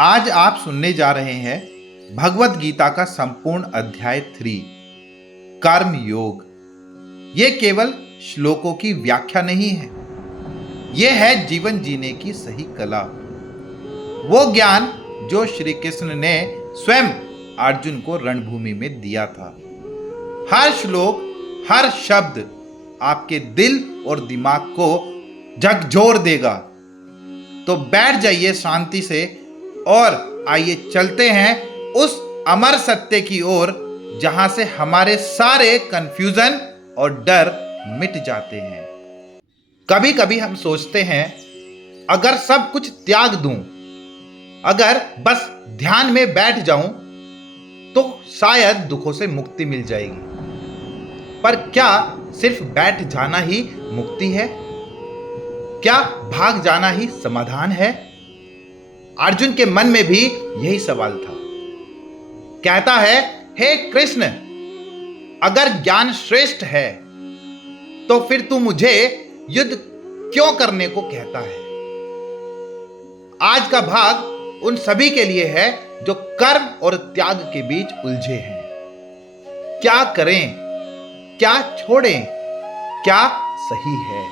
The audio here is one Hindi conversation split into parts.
आज आप सुनने जा रहे हैं भगवत गीता का संपूर्ण अध्याय 3 कर्म योग। ये केवल श्लोकों की व्याख्या नहीं है, यह है जीवन जीने की सही कला। वो ज्ञान जो श्री कृष्ण ने स्वयं अर्जुन को रणभूमि में दिया था। हर श्लोक, हर शब्द आपके दिल और दिमाग को झकझोर देगा। तो बैठ जाइए शांति से और आइए चलते हैं उस अमर सत्य की ओर जहां से हमारे सारे कंफ्यूजन और डर मिट जाते हैं। कभी कभी हम सोचते हैं अगर सब कुछ त्याग दूं, अगर बस ध्यान में बैठ जाऊं तो शायद दुखों से मुक्ति मिल जाएगी। पर क्या सिर्फ बैठ जाना ही मुक्ति है? क्या भाग जाना ही समाधान है? अर्जुन के मन में भी यही सवाल था। कहता है, हे कृष्ण, अगर ज्ञान श्रेष्ठ है तो फिर तू मुझे युद्ध क्यों करने को कहता है? आज का भाग उन सभी के लिए है जो कर्म और त्याग के बीच उलझे हैं। क्या करें, क्या छोड़ें, क्या सही है?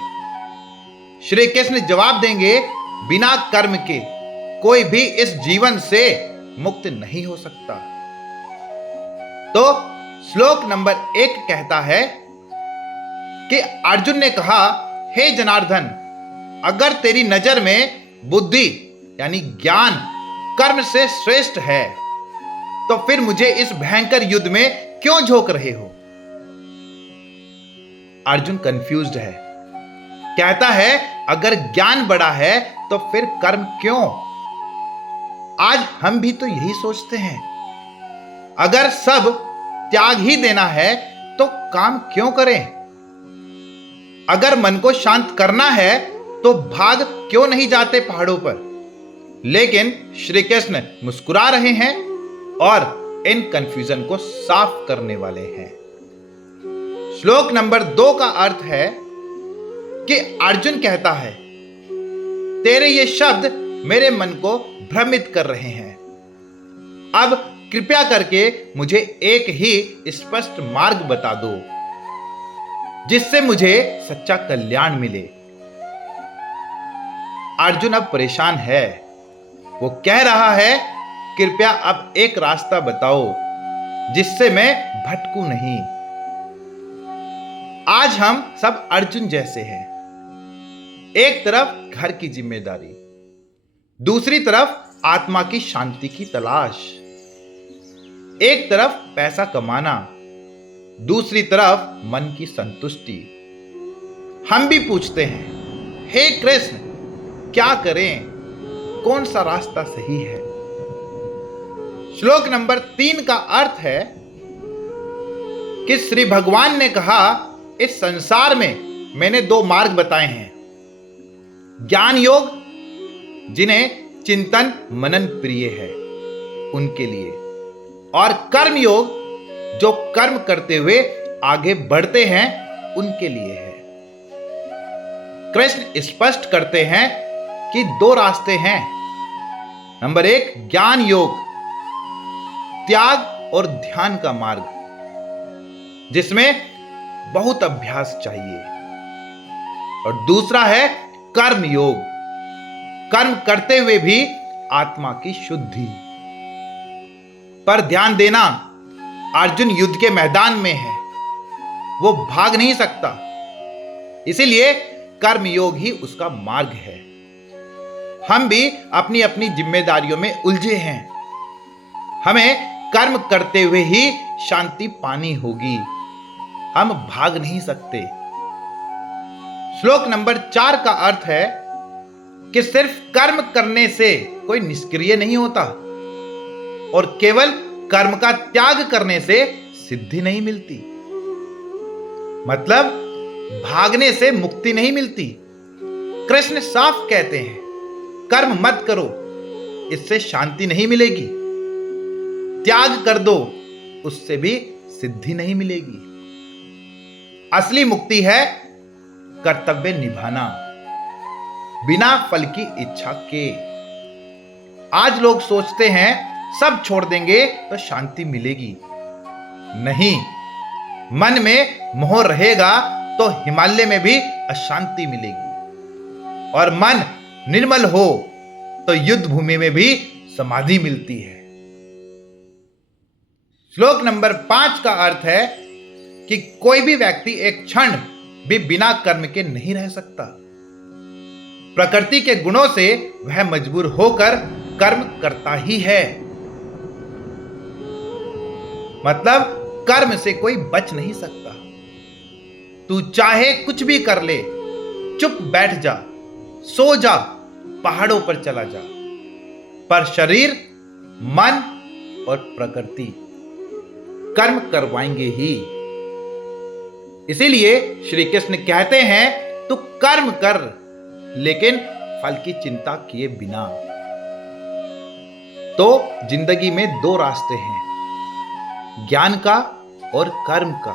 श्री कृष्ण जवाब देंगे, बिना कर्म के कोई भी इस जीवन से मुक्त नहीं हो सकता। तो श्लोक नंबर 1 कहता है कि अर्जुन ने कहा, हे जनार्दन, अगर तेरी नजर में बुद्धि यानी ज्ञान कर्म से श्रेष्ठ है तो फिर मुझे इस भयंकर युद्ध में क्यों झोंक रहे हो? अर्जुन कंफ्यूज्ड है। कहता है, अगर ज्ञान बड़ा है तो फिर कर्म क्यों? आज हम भी तो यही सोचते हैं। अगर सब त्याग ही देना है तो काम क्यों करें? अगर मन को शांत करना है तो भाग क्यों नहीं जाते पहाड़ों पर? लेकिन श्री कृष्ण मुस्कुरा रहे हैं और इन कंफ्यूजन को साफ करने वाले हैं। श्लोक नंबर 2 का अर्थ है कि अर्जुन कहता है, तेरे ये शब्द मेरे मन को भ्रमित कर रहे हैं। अब कृपया करके मुझे एक ही स्पष्ट मार्ग बता दो जिससे मुझे सच्चा कल्याण मिले। अर्जुन अब परेशान है। वो कह रहा है, कृपया अब एक रास्ता बताओ जिससे मैं भटकूं नहीं। आज हम सब अर्जुन जैसे हैं। एक तरफ घर की जिम्मेदारी, दूसरी तरफ आत्मा की शांति की तलाश। एक तरफ पैसा कमाना, दूसरी तरफ मन की संतुष्टि। हम भी पूछते हैं, हे कृष्ण, क्या करें? कौन सा रास्ता सही है? श्लोक नंबर 3 का अर्थ है कि श्री भगवान ने कहा, इस संसार में मैंने 2 मार्ग बताए हैं। ज्ञान योग, जिन्हें चिंतन मनन प्रिय है उनके लिए, और कर्म योग, जो कर्म करते हुए आगे बढ़ते हैं उनके लिए है। कृष्ण स्पष्ट करते हैं कि 2 रास्ते हैं। नंबर 1 ज्ञान योग, त्याग और ध्यान का मार्ग, जिसमें बहुत अभ्यास चाहिए। और दूसरा है कर्म योग, कर्म करते हुए भी आत्मा की शुद्धि। पर ध्यान देना, अर्जुन युद्ध के मैदान में है, वो भाग नहीं सकता। इसीलिए कर्म योग ही उसका मार्ग है। हम भी अपनी अपनी जिम्मेदारियों में उलझे हैं। हमें कर्म करते हुए ही शांति पानी होगी, हम भाग नहीं सकते। श्लोक नंबर 4 का अर्थ है कि सिर्फ कर्म करने से कोई निष्क्रिय नहीं होता और केवल कर्म का त्याग करने से सिद्धि नहीं मिलती। मतलब भागने से मुक्ति नहीं मिलती। कृष्ण साफ कहते हैं, कर्म मत करो, इससे शांति नहीं मिलेगी। त्याग कर दो, उससे भी सिद्धि नहीं मिलेगी। असली मुक्ति है कर्तव्य निभाना, बिना फल की इच्छा के। आज लोग सोचते हैं सब छोड़ देंगे तो शांति मिलेगी। नहीं, मन में मोह रहेगा तो हिमालय में भी अशांति मिलेगी, और मन निर्मल हो तो युद्ध भूमि में भी समाधि मिलती है। श्लोक नंबर 5 का अर्थ है कि कोई भी व्यक्ति एक क्षण भी बिना कर्म के नहीं रह सकता। प्रकृति के गुणों से वह मजबूर होकर कर्म करता ही है। मतलब कर्म से कोई बच नहीं सकता। तू चाहे कुछ भी कर ले, चुप बैठ जा, सो जा, पहाड़ों पर चला जा, पर शरीर, मन और प्रकृति कर्म करवाएंगे ही। इसीलिए श्री कृष्ण कहते हैं तू कर्म कर, लेकिन फल की चिंता किए बिना। तो जिंदगी में 2 रास्ते हैं, ज्ञान का और कर्म का।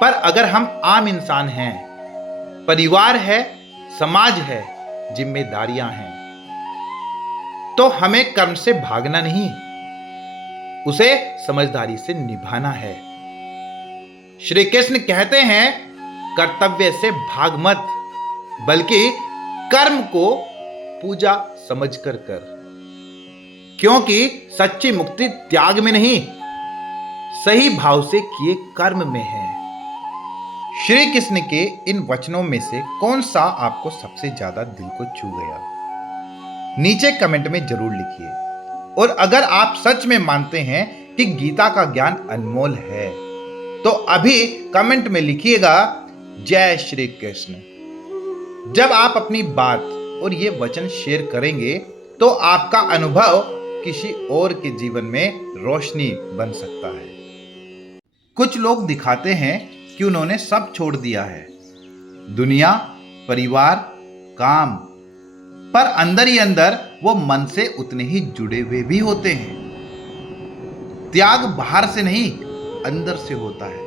पर अगर हम आम इंसान हैं, परिवार है, समाज है, जिम्मेदारियां हैं, तो हमें कर्म से भागना नहीं, उसे समझदारी से निभाना है। श्री कृष्ण कहते हैं कर्तव्य से भाग मत, बल्कि कर्म को पूजा समझकर कर, क्योंकि सच्ची मुक्ति त्याग में नहीं, सही भाव से किए कर्म में है। श्री कृष्ण के इन वचनों में से कौन सा आपको सबसे ज्यादा दिल को छू गया? नीचे कमेंट में जरूर लिखिए। और अगर आप सच में मानते हैं कि गीता का ज्ञान अनमोल है, तो अभी कमेंट में लिखिएगा जय श्री कृष्ण। जब आप अपनी बात और ये वचन शेयर करेंगे तो आपका अनुभव किसी और के जीवन में रोशनी बन सकता है। कुछ लोग दिखाते हैं कि उन्होंने सब छोड़ दिया है, दुनिया, परिवार, काम, पर अंदर ही अंदर वो मन से उतने ही जुड़े हुए भी होते हैं। त्याग बाहर से नहीं, अंदर से होता है।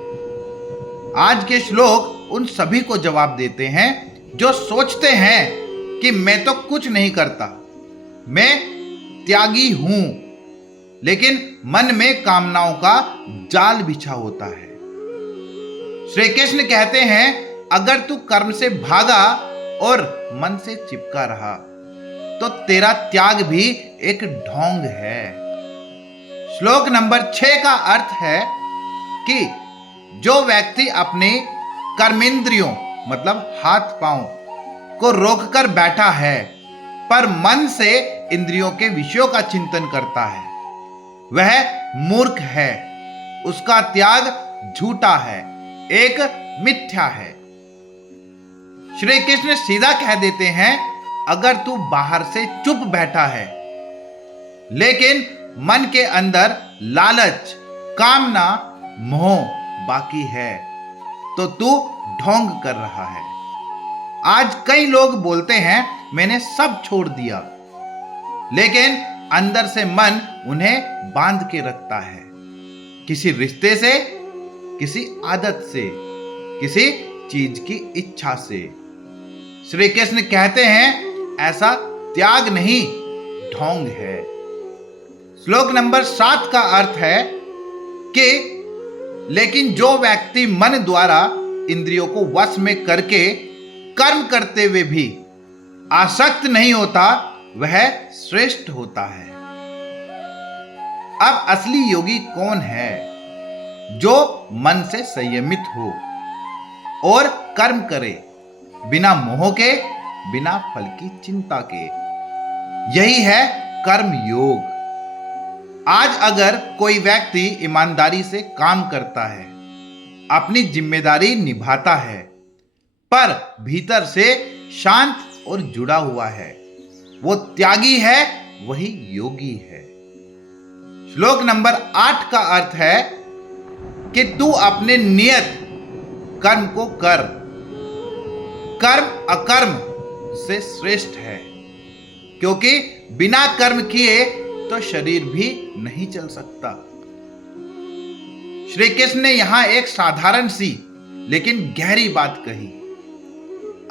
आज के श्लोक उन सभी को जवाब देते हैं जो सोचते हैं कि मैं तो कुछ नहीं करता, मैं त्यागी हूं, लेकिन मन में कामनाओं का जाल बिछा होता है। श्री कृष्ण कहते हैं अगर तू कर्म से भागा और मन से चिपका रहा तो तेरा त्याग भी एक ढोंग है। श्लोक नंबर 6 का अर्थ है कि जो व्यक्ति अपने कर्मेंद्रियों मतलब हाथ पांव को रोककर बैठा है, पर मन से इंद्रियों के विषयों का चिंतन करता है, वह मूर्ख है, उसका त्याग झूठा है, एक मिथ्या है। श्री कृष्ण सीधा कह देते हैं अगर तू बाहर से चुप बैठा है, लेकिन मन के अंदर लालच, कामना, मोह बाकी है, तो तू ढोंग कर रहा है। आज कई लोग बोलते हैं मैंने सब छोड़ दिया, लेकिन अंदर से मन उन्हें बांध के रखता है, किसी रिश्ते से, किसी आदत से, किसी चीज की इच्छा से। श्री कृष्ण कहते हैं ऐसा त्याग नहीं, ढोंग है। श्लोक नंबर 7 का अर्थ है कि लेकिन जो व्यक्ति मन द्वारा इंद्रियों को वश में करके कर्म करते हुए भी आसक्त नहीं होता, वह श्रेष्ठ होता है। अब असली योगी कौन है? जो मन से संयमित हो और कर्म करे, बिना मोह के, बिना फल की चिंता के। यही है कर्म योग। आज अगर कोई व्यक्ति ईमानदारी से काम करता है, अपनी जिम्मेदारी निभाता है, पर भीतर से शांत और जुड़ा हुआ है, वो त्यागी है, वही योगी है। श्लोक नंबर 8 का अर्थ है कि तू अपने नियत कर्म को कर, कर्म अकर्म से श्रेष्ठ है, क्योंकि बिना कर्म किए तो शरीर भी नहीं चल सकता। श्री कृष्ण ने यहां एक साधारण सी लेकिन गहरी बात कही।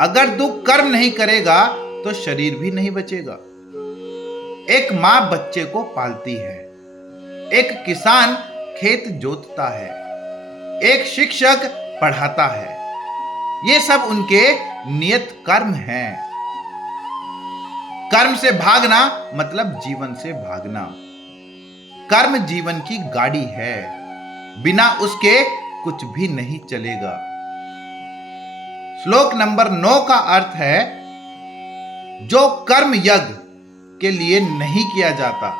अगर तू कर्म नहीं करेगा तो शरीर भी नहीं बचेगा। एक माँ बच्चे को पालती है, एक किसान खेत जोतता है, एक शिक्षक पढ़ाता है। ये सब उनके नियत कर्म हैं। कर्म से भागना मतलब जीवन से भागना। कर्म जीवन की गाड़ी है, बिना उसके कुछ भी नहीं चलेगा। श्लोक नंबर 9 का अर्थ है, जो कर्म यज्ञ के लिए नहीं किया जाता,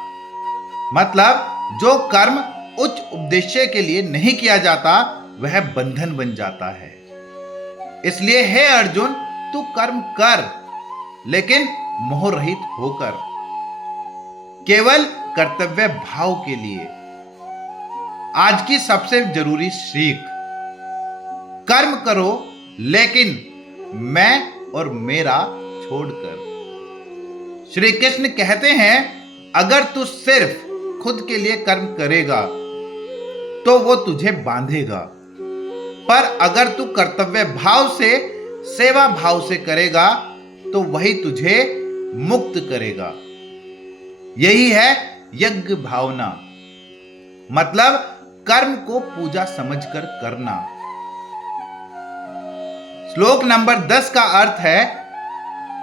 मतलब जो कर्म उच्च उद्देश्य के लिए नहीं किया जाता, वह बंधन बन जाता है। इसलिए हे अर्जुन, तू कर्म कर, लेकिन मोह रहित होकर, केवल कर्तव्य भाव के लिए। आज की सबसे जरूरी सीख, कर्म करो लेकिन मैं और मेरा छोड़कर। श्री कृष्ण कहते हैं, अगर तू सिर्फ खुद के लिए कर्म करेगा तो वो तुझे बांधेगा, पर अगर तू कर्तव्य भाव से, सेवा भाव से करेगा तो वही तुझे मुक्त करेगा। यही है यज्ञ भावना, मतलब कर्म को पूजा समझकर करना। श्लोक नंबर 10 का अर्थ है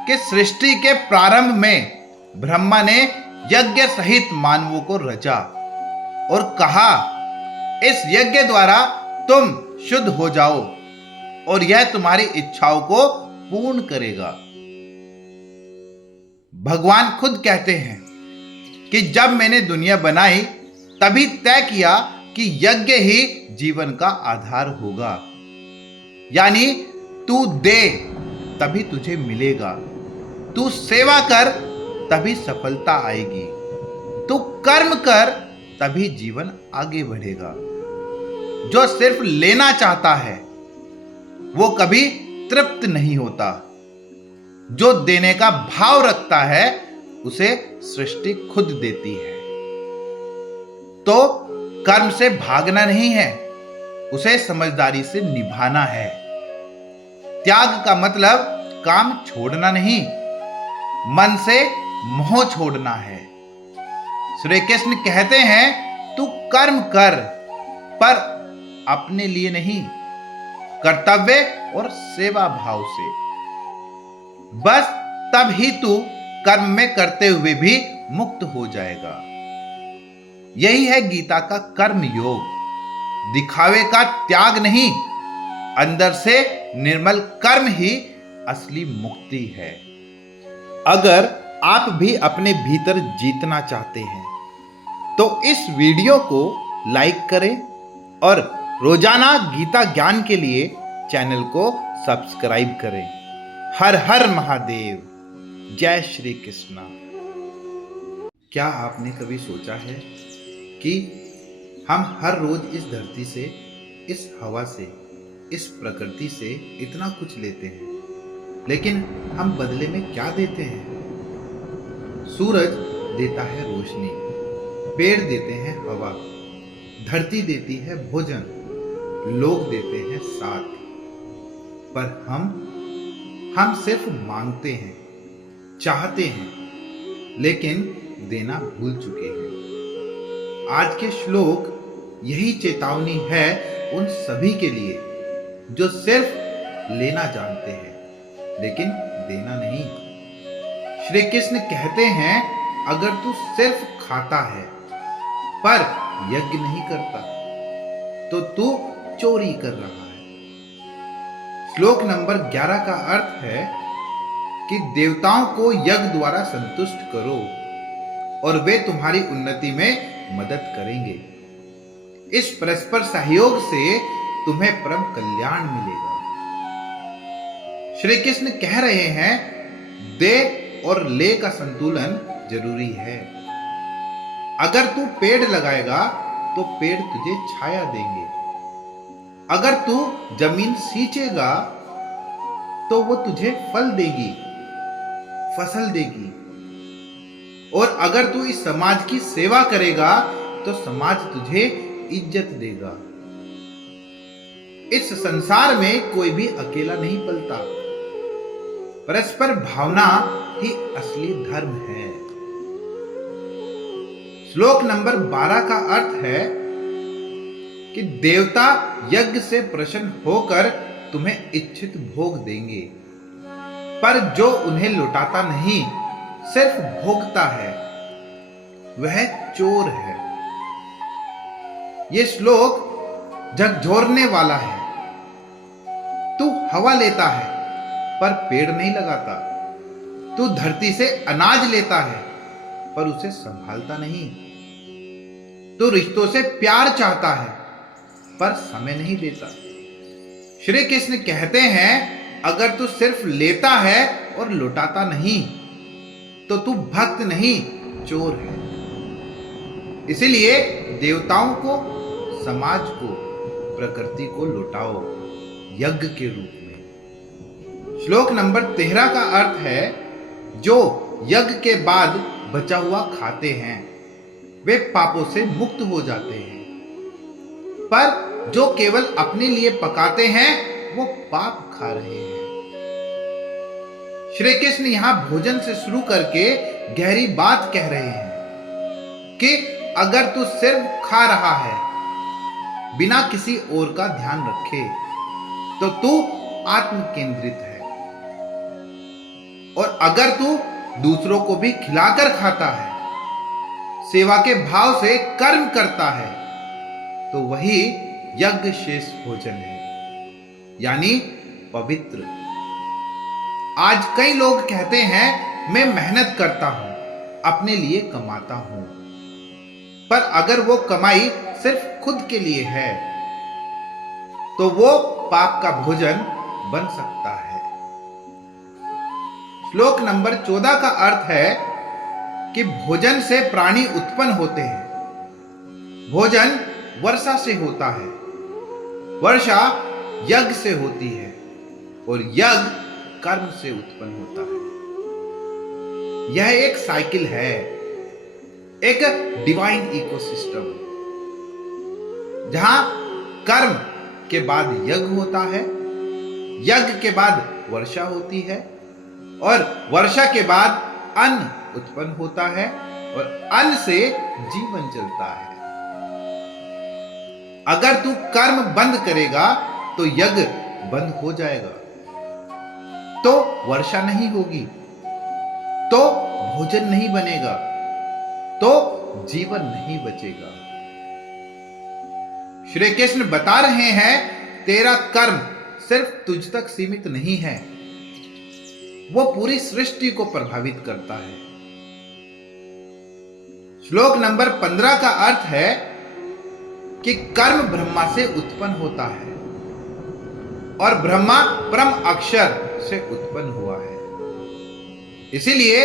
कि सृष्टि के प्रारंभ में ब्रह्मा ने यज्ञ सहित मानवों को रचा और कहा, इस यज्ञ द्वारा तुम शुद्ध हो जाओ और यह तुम्हारी इच्छाओं को पूर्ण करेगा। भगवान खुद कहते हैं कि जब मैंने दुनिया बनाई तभी तय किया कि यज्ञ ही जीवन का आधार होगा। यानी तू दे तभी तुझे मिलेगा, तू सेवा कर तभी सफलता आएगी, तू कर्म कर तभी जीवन आगे बढ़ेगा। जो सिर्फ लेना चाहता है वो कभी तृप्त नहीं होता। जो देने का भाव रखता है उसे सृष्टि खुद देती है। तो कर्म से भागना नहीं है, उसे समझदारी से निभाना है। त्याग का मतलब काम छोड़ना नहीं, मन से मोह छोड़ना है। श्री कृष्ण कहते हैं, तू कर्म कर, पर अपने लिए नहीं, कर्तव्य और सेवा भाव से। बस तब ही तू कर्म में करते हुए भी मुक्त हो जाएगा। यही है गीता का कर्म योग, दिखावे का त्याग नहीं, अंदर से निर्मल कर्म ही असली मुक्ति है। अगर आप भी अपने भीतर जीतना चाहते हैं तो इस वीडियो को लाइक करें और रोजाना गीता ज्ञान के लिए चैनल को सब्सक्राइब करें। हर हर महादेव, जय श्री कृष्णा। क्या आपने कभी सोचा है कि हम हर रोज इस धरती से, इस हवा से, इस प्रकृति से इतना कुछ लेते हैं, लेकिन हम बदले में क्या देते हैं? सूरज देता है रोशनी, पेड़ देते हैं हवा, धरती देती है भोजन, लोग देते हैं साथ, पर हम सिर्फ मांगते हैं, चाहते हैं, लेकिन देना भूल चुके हैं। आज के श्लोक यही चेतावनी है उन सभी के लिए जो सिर्फ लेना जानते हैं लेकिन देना नहीं। श्री कृष्ण कहते हैं, अगर तू सिर्फ खाता है पर यज्ञ नहीं करता तो तू चोरी कर रहा है। श्लोक नंबर 11 का अर्थ है कि देवताओं को यज्ञ द्वारा संतुष्ट करो और वे तुम्हारी उन्नति में मदद करेंगे। इस परस्पर सहयोग से तुम्हें परम कल्याण मिलेगा। श्री कृष्ण कह रहे हैं, दे और ले का संतुलन जरूरी है। अगर तू पेड़ लगाएगा तो पेड़ तुझे छाया देंगे, अगर तू जमीन सींचेगा तो वो तुझे फल देगी, फसल देगी, और अगर तू इस समाज की सेवा करेगा तो समाज तुझे इज्जत देगा। इस संसार में कोई भी अकेला नहीं पलता, परस्पर भावना ही असली धर्म है। श्लोक नंबर 12 का अर्थ है कि देवता यज्ञ से प्रसन्न होकर तुम्हें इच्छित भोग देंगे, पर जो उन्हें लौटाता नहीं, सिर्फ भोगता है, वह चोर है। यह श्लोक झकझोरने वाला है। तू हवा लेता है पर पेड़ नहीं लगाता। तू धरती से अनाज लेता है पर उसे संभालता नहीं। तू रिश्तों से प्यार चाहता है पर समय नहीं देता। श्री कृष्ण कहते हैं, अगर तू सिर्फ लेता है और लौटाता नहीं तो तू भक्त नहीं, चोर है। इसीलिए देवताओं को, समाज को, प्रकृति को लौटाओ यज्ञ के रूप में। श्लोक नंबर 13 का अर्थ है, जो यज्ञ के बाद बचा हुआ खाते हैं वे पापों से मुक्त हो जाते हैं, पर जो केवल अपने लिए पकाते हैं वो पाप खा रहे हैं। श्री कृष्ण यहां भोजन से शुरू करके गहरी बात कह रहे हैं कि अगर तू सिर्फ खा रहा है बिना किसी और का ध्यान रखे तो तू आत्म केंद्रित है, और अगर तू दूसरों को भी खिलाकर खाता है, सेवा के भाव से कर्म करता है, तो वही यज्ञ शेष भोजन है, यानी पवित्र। आज कई लोग कहते हैं, मैं मेहनत करता हूं, अपने लिए कमाता हूं, पर अगर वो कमाई सिर्फ खुद के लिए है तो वो पाप का भोजन बन सकता है। श्लोक नंबर 14 का अर्थ है कि भोजन से प्राणी उत्पन्न होते हैं। भोजन वर्षा से होता है, वर्षा यज्ञ से होती है, और यज्ञ कर्म से उत्पन्न होता है। यह एक साइकिल है, एक डिवाइन इकोसिस्टम, जहां कर्म के बाद यज्ञ होता है, यज्ञ के बाद वर्षा होती है, और वर्षा के बाद अन्न उत्पन्न होता है, और अन्न से जीवन चलता है। अगर तू कर्म बंद करेगा तो यज्ञ बंद हो जाएगा, तो वर्षा नहीं होगी, तो भोजन नहीं बनेगा, तो जीवन नहीं बचेगा। श्री कृष्ण बता रहे हैं, तेरा कर्म सिर्फ तुझ तक सीमित नहीं है, वो पूरी सृष्टि को प्रभावित करता है। श्लोक नंबर 15 का अर्थ है कि कर्म ब्रह्मा से उत्पन्न होता है, और ब्रह्मा परम अक्षर से उत्पन्न हुआ है। इसीलिए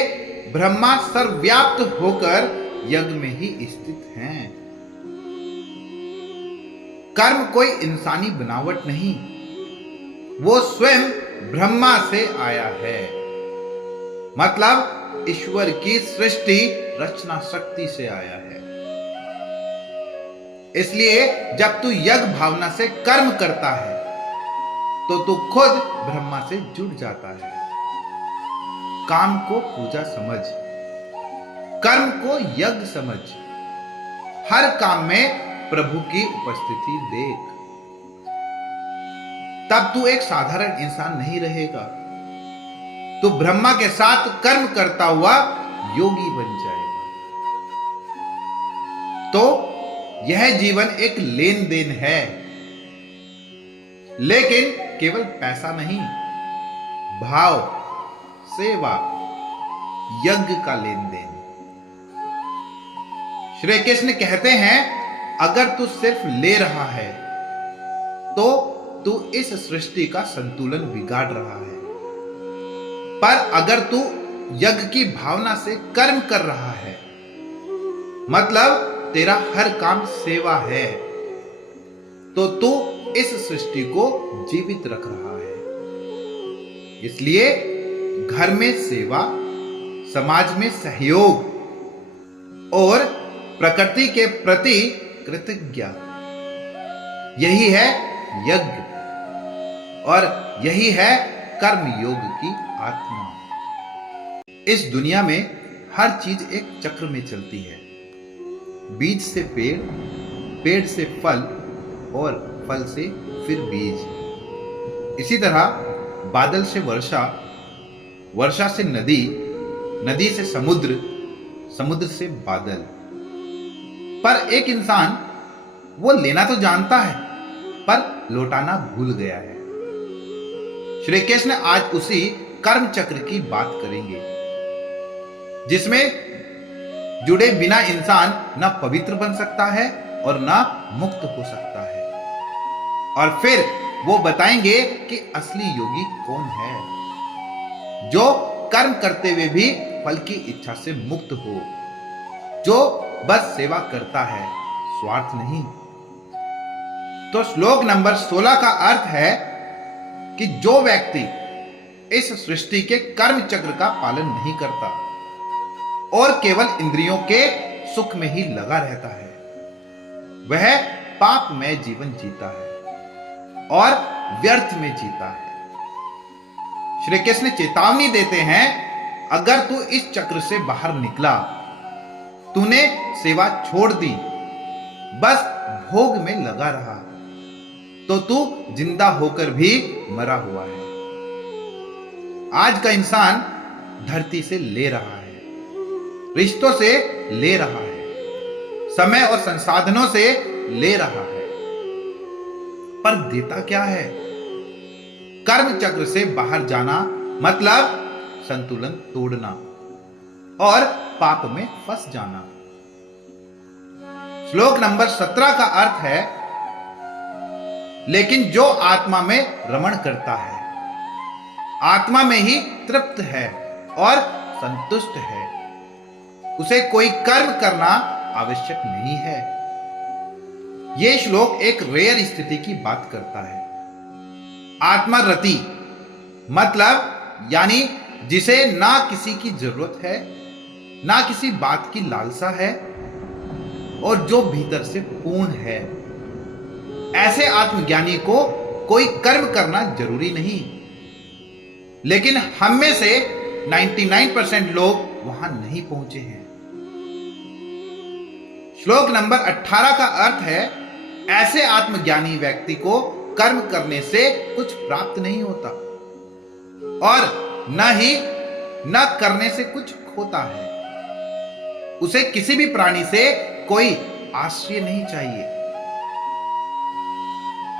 ब्रह्मा सर्वव्याप्त होकर यज्ञ में ही स्थित हैं। कर्म कोई इंसानी बनावट नहीं, वो स्वयं ब्रह्मा से आया है, मतलब ईश्वर की सृष्टि रचना शक्ति से आया है। इसलिए जब तू यज्ञ भावना से कर्म करता है तो तू खुद ब्रह्मा से जुड़ जाता है। काम को पूजा समझ, कर्म को यज्ञ समझ, हर काम में प्रभु की उपस्थिति देख, तब तू एक साधारण इंसान नहीं रहेगा, तू ब्रह्मा के साथ कर्म करता हुआ योगी बन जाएगा। तो यह जीवन एक लेन देन है, लेकिन केवल पैसा नहीं, भाव, सेवा, यज्ञ का लेन देन। श्री कृष्ण कहते हैं, अगर तू सिर्फ ले रहा है तो तू इस सृष्टि का संतुलन बिगाड़ रहा है, पर अगर तू यज्ञ की भावना से कर्म कर रहा है, मतलब तेरा हर काम सेवा है, तो तू इस सृष्टि को जीवित रख रहा है। इसलिए घर में सेवा, समाज में सहयोग और प्रकृति के प्रति कृतज्ञ, यही है यज्ञ, और यही है कर्म योग की आत्मा। इस दुनिया में हर चीज एक चक्र में चलती है। बीज से पेड़, पेड़ से फल और फल से फिर बीज। इसी तरह बादल से वर्षा, वर्षा से नदी, नदी से समुद्र, समुद्र से बादल। पर एक इंसान वो लेना तो जानता है पर लौटाना भूल गया है। श्री कृष्ण आज उसी कर्म चक्र की बात करेंगे जिसमें जुड़े बिना इंसान न पवित्र बन सकता है और न मुक्त हो सकता है। और फिर वो बताएंगे कि असली योगी कौन है, जो कर्म करते हुए भी फल की इच्छा से मुक्त हो, जो बस सेवा करता है, स्वार्थ नहीं। तो श्लोक नंबर 16 का अर्थ है कि जो व्यक्ति इस सृष्टि के कर्म चक्र का पालन नहीं करता और केवल इंद्रियों के सुख में ही लगा रहता है, वह पापमय जीवन जीता है और व्यर्थ में जीता है। श्री कृष्ण चेतावनी देते हैं, अगर तू इस चक्र से बाहर निकला, तूने सेवा छोड़ दी, बस भोग में लगा रहा, तो तू जिंदा होकर भी मरा हुआ है। आज का इंसान धरती से ले रहा है, रिश्तों से ले रहा है, समय और संसाधनों से ले रहा है, पर देता क्या है? कर्म चक्र से बाहर जाना मतलब संतुलन तोड़ना और पाप में फंस जाना। श्लोक नंबर 17 का अर्थ है, लेकिन जो आत्मा में रमण करता है, आत्मा में ही तृप्त है और संतुष्ट है, उसे कोई कर्म करना आवश्यक नहीं है। यह श्लोक एक रेयर स्थिति की बात करता है। आत्मा रति मतलब यानी जिसे ना किसी की जरूरत है, ना किसी बात की लालसा है और जो भीतर से पूर्ण है। ऐसे आत्मज्ञानी को कोई कर्म करना जरूरी नहीं, लेकिन हम में से 99% लोग वहां नहीं पहुंचे हैं। श्लोक नंबर 18 का अर्थ है, ऐसे आत्मज्ञानी व्यक्ति को कर्म करने से कुछ प्राप्त नहीं होता और न करने से कुछ खोता है। उसे किसी भी प्राणी से कोई आश्रय नहीं चाहिए।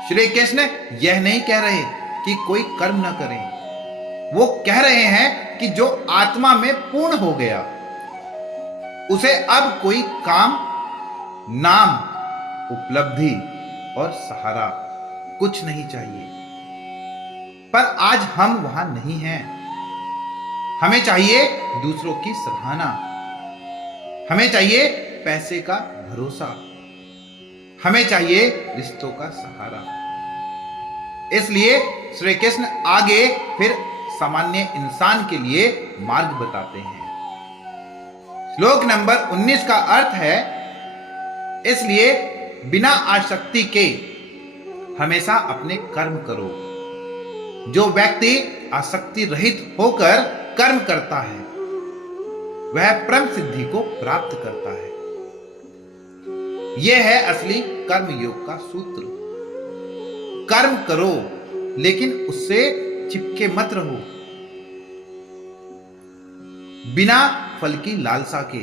श्री कृष्ण यह नहीं कह रहे कि कोई कर्म न करें, वो कह रहे हैं कि जो आत्मा में पूर्ण हो गया, उसे अब कोई काम, नाम, उपलब्धि और सहारा कुछ नहीं चाहिए। पर आज हम वहां नहीं हैं। हमें चाहिए दूसरों की सराहना, हमें चाहिए पैसे का भरोसा, हमें चाहिए रिश्तों का सहारा। इसलिए श्री कृष्ण आगे फिर सामान्य इंसान के लिए मार्ग बताते हैं। श्लोक नंबर 19 का अर्थ है, इसलिए बिना आसक्ति के हमेशा अपने कर्म करो। जो व्यक्ति आसक्ति रहित होकर कर्म करता है, वह परम सिद्धि को प्राप्त करता है। यह है असली कर्म योग का सूत्र। कर्म करो, लेकिन उससे चिपके मत रहो। बिना फल की लालसा के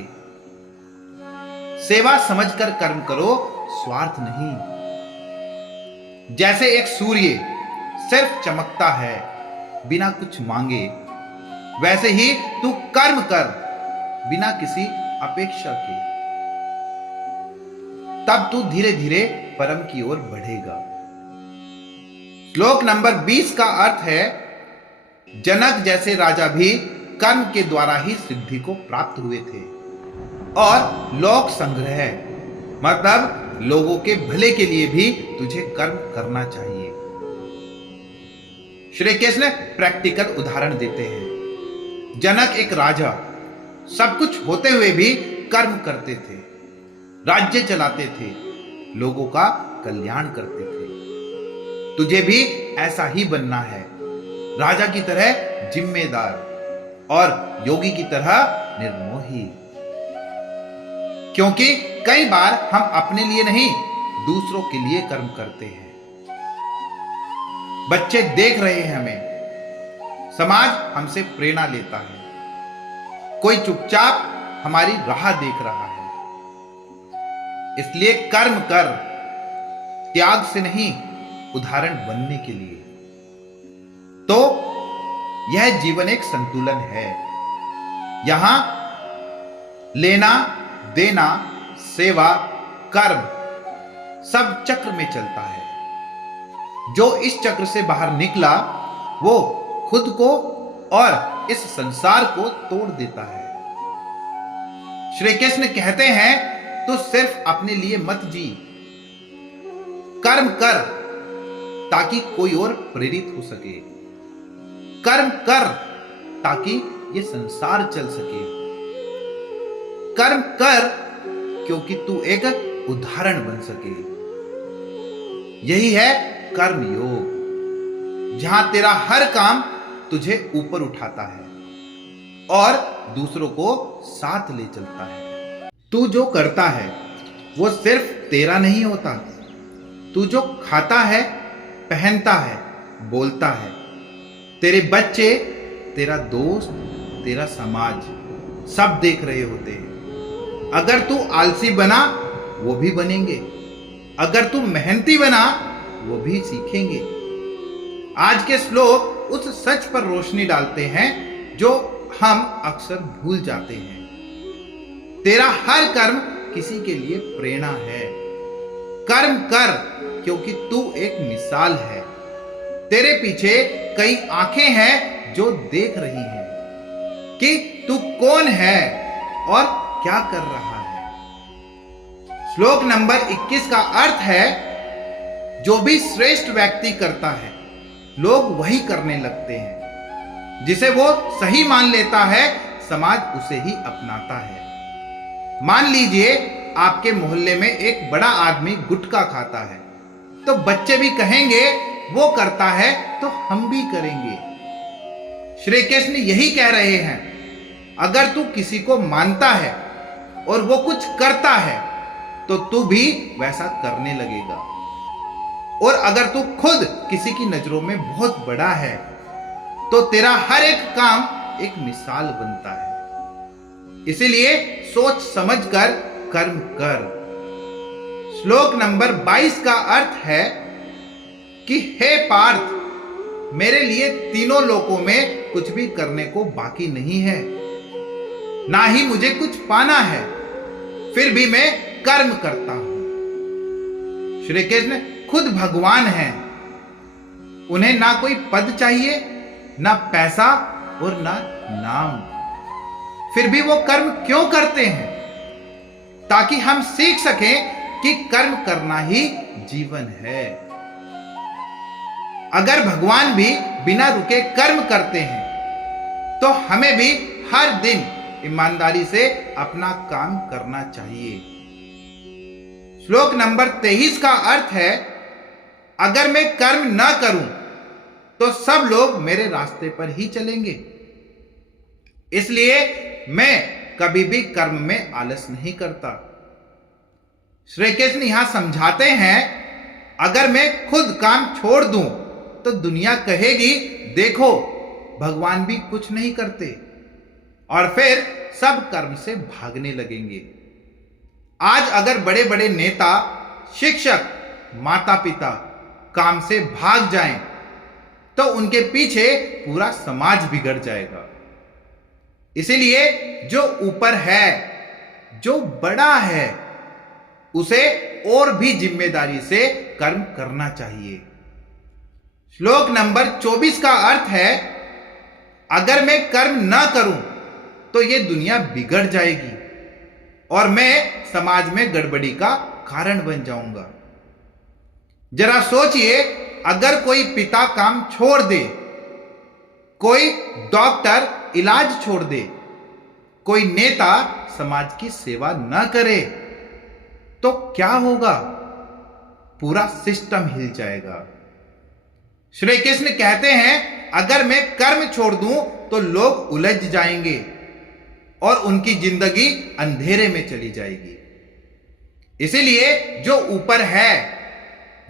सेवा समझकर कर्म करो, स्वार्थ नहीं। जैसे एक सूर्य सिर्फ चमकता है बिना कुछ मांगे, वैसे ही तू कर्म कर बिना किसी अपेक्षा के। तब तू धीरे धीरे परम की ओर बढ़ेगा। श्लोक नंबर 20 का अर्थ है, जनक जैसे राजा भी कर्म के द्वारा ही सिद्धि को प्राप्त हुए थे और लोक संग्रह मतलब लोगों के भले के लिए भी तुझे कर्म करना चाहिए। श्री कृष्ण प्रैक्टिकल उदाहरण देते हैं। जनक एक राजा, सब कुछ होते हुए भी कर्म करते थे, राज्य चलाते थे, लोगों का कल्याण करते थे। तुझे भी ऐसा ही बनना है, राजा की तरह जिम्मेदार और योगी की तरह निर्मोही। क्योंकि कई बार हम अपने लिए नहीं, दूसरों के लिए कर्म करते हैं। बच्चे देख रहे हैं हमें, समाज हमसे प्रेरणा लेता है, कोई चुपचाप हमारी राह देख रहा है। इसलिए कर्म कर, त्याग से नहीं, उदाहरण बनने के लिए। तो यह जीवन एक संतुलन है। यहां लेना, देना, सेवा, कर्म सब चक्र में चलता है। जो इस चक्र से बाहर निकला वो खुद को और इस संसार को तोड़ देता है। श्री कृष्ण कहते हैं, तू सिर्फ अपने लिए मत जी, कर्म कर ताकि कोई और प्रेरित हो सके। कर्म कर ताकि ये संसार चल सके। कर्म कर क्योंकि तू एक उदाहरण बन सके। यही है कर्म योग, जहां तेरा हर काम तुझे ऊपर उठाता है और दूसरों को साथ ले चलता है। तू जो करता है वो सिर्फ तेरा नहीं होता। तू जो खाता है, पहनता है, बोलता है, तेरे बच्चे, तेरा दोस्त, तेरा समाज सब देख रहे होते हैं। अगर तू आलसी बना वो भी बनेंगे, अगर तू मेहनती बना वो भी सीखेंगे। आज के श्लोक उस सच पर रोशनी डालते हैं जो हम अक्सर भूल जाते हैं। तेरा हर कर्म किसी के लिए प्रेरणा है। कर्म कर क्योंकि तू एक मिसाल है। तेरे पीछे कई आंखें हैं जो देख रही हैं कि तू कौन है और क्या कर रहा है। श्लोक नंबर 21 का अर्थ है, जो भी श्रेष्ठ व्यक्ति करता है लोग वही करने लगते हैं। जिसे वो सही मान लेता है समाज उसे ही अपनाता है। मान लीजिए आपके मोहल्ले में एक बड़ा आदमी गुटखा खाता है, तो बच्चे भी कहेंगे वो करता है तो हम भी करेंगे। श्री कृष्ण यही कह रहे हैं, अगर तू किसी को मानता है और वो कुछ करता है तो तू भी वैसा करने लगेगा। और अगर तू खुद किसी की नजरों में बहुत बड़ा है तो तेरा हर एक काम एक मिसाल बनता है। इसीलिए सोच समझकर कर्म कर। श्लोक नंबर 22 का अर्थ है कि हे पार्थ, मेरे लिए तीनों लोकों में कुछ भी करने को बाकी नहीं है, ना ही मुझे कुछ पाना है, फिर भी मैं कर्म करता हूं। श्री कृष्ण खुद भगवान हैं। उन्हें ना कोई पद चाहिए, ना पैसा और ना नाम, फिर भी वो कर्म क्यों करते हैं? ताकि हम सीख सकें कि कर्म करना ही जीवन है। अगर भगवान भी बिना रुके कर्म करते हैं तो हमें भी हर दिन ईमानदारी से अपना काम करना चाहिए। श्लोक नंबर 23 का अर्थ है, अगर मैं कर्म न करूं तो सब लोग मेरे रास्ते पर ही चलेंगे। इसलिए मैं कभी भी कर्म में आलस नहीं करता। श्री कृष्ण यहां समझाते हैं, अगर मैं खुद काम छोड़ दूं तो दुनिया कहेगी देखो भगवान भी कुछ नहीं करते, और फिर सब कर्म से भागने लगेंगे। आज अगर बड़े बड़े नेता, शिक्षक, माता पिता काम से भाग जाएं तो उनके पीछे पूरा समाज बिगड़ जाएगा। इसीलिए जो ऊपर है, जो बड़ा है, उसे और भी जिम्मेदारी से कर्म करना चाहिए। श्लोक नंबर 24 का अर्थ है, अगर मैं कर्म ना करूं तो ये दुनिया बिगड़ जाएगी और मैं समाज में गड़बड़ी का कारण बन जाऊंगा। जरा सोचिए, अगर कोई पिता काम छोड़ दे, कोई डॉक्टर इलाज छोड़ दे, कोई नेता समाज की सेवा न करे तो क्या होगा? पूरा सिस्टम हिल जाएगा। श्री कृष्ण कहते हैं, अगर मैं कर्म छोड़ दूं तो लोग उलझ जाएंगे और उनकी जिंदगी अंधेरे में चली जाएगी। इसीलिए जो ऊपर है,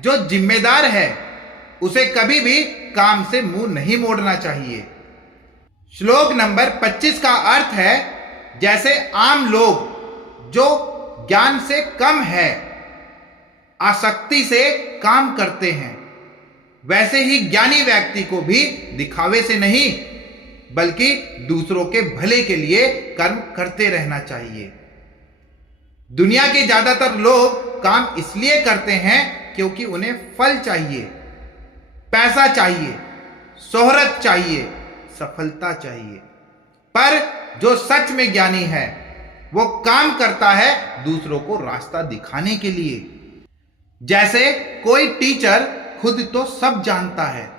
जो जिम्मेदार है, उसे कभी भी काम से मुंह नहीं मोड़ना चाहिए। श्लोक नंबर 25 का अर्थ है, जैसे आम लोग जो ज्ञान से कम है, आसक्ति से काम करते हैं, वैसे ही ज्ञानी व्यक्ति को भी दिखावे से नहीं, बल्कि दूसरों के भले के लिए कर्म करते रहना चाहिए। दुनिया के ज्यादातर लोग काम इसलिए करते हैं क्योंकि उन्हें फल चाहिए, पैसा चाहिए, शोहरत चाहिए, सफलता चाहिए। पर जो सच में ज्ञानी है, वो काम करता है दूसरों को रास्ता दिखाने के लिए। जैसे कोई टीचर खुद तो सब जानता है,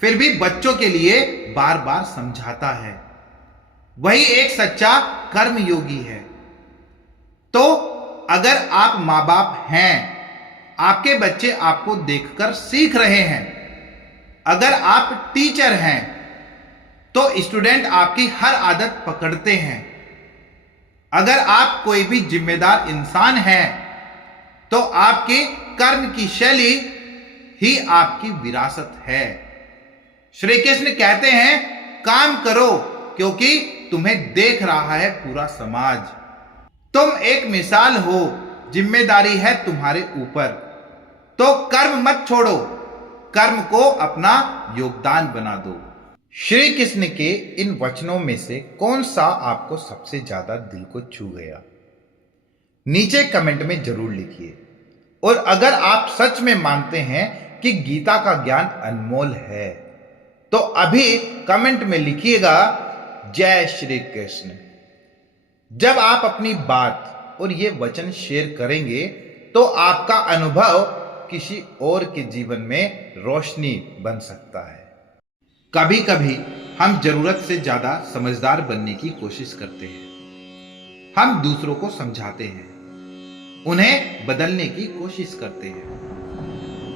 फिर भी बच्चों के लिए बार बार समझाता है, वही एक सच्चा कर्मयोगी है। तो अगर आप माँ बाप हैं, आपके बच्चे आपको देखकर सीख रहे हैं। अगर आप टीचर हैं, तो स्टूडेंट आपकी हर आदत पकड़ते हैं। अगर आप कोई भी जिम्मेदार इंसान हैं, तो आपकी कर्म की शैली ही आपकी विरासत है। श्री कृष्ण कहते हैं, काम करो क्योंकि तुम्हें देख रहा है पूरा समाज। तुम एक मिसाल हो, जिम्मेदारी है तुम्हारे ऊपर, तो कर्म मत छोड़ो, कर्म को अपना योगदान बना दो। श्री कृष्ण के इन वचनों में से कौन सा आपको सबसे ज्यादा दिल को छू गया? नीचे कमेंट में जरूर लिखिए। और अगर आप सच में मानते हैं कि गीता का ज्ञान अनमोल है, तो अभी कमेंट में लिखिएगा, जय श्री कृष्ण। जब आप अपनी बात और ये वचन शेयर करेंगे, तो आपका अनुभव किसी और के जीवन में रोशनी बन सकता है। कभी कभी हम जरूरत से ज्यादा समझदार बनने की कोशिश करते हैं। हम दूसरों को समझाते हैं, उन्हें बदलने की कोशिश करते हैं,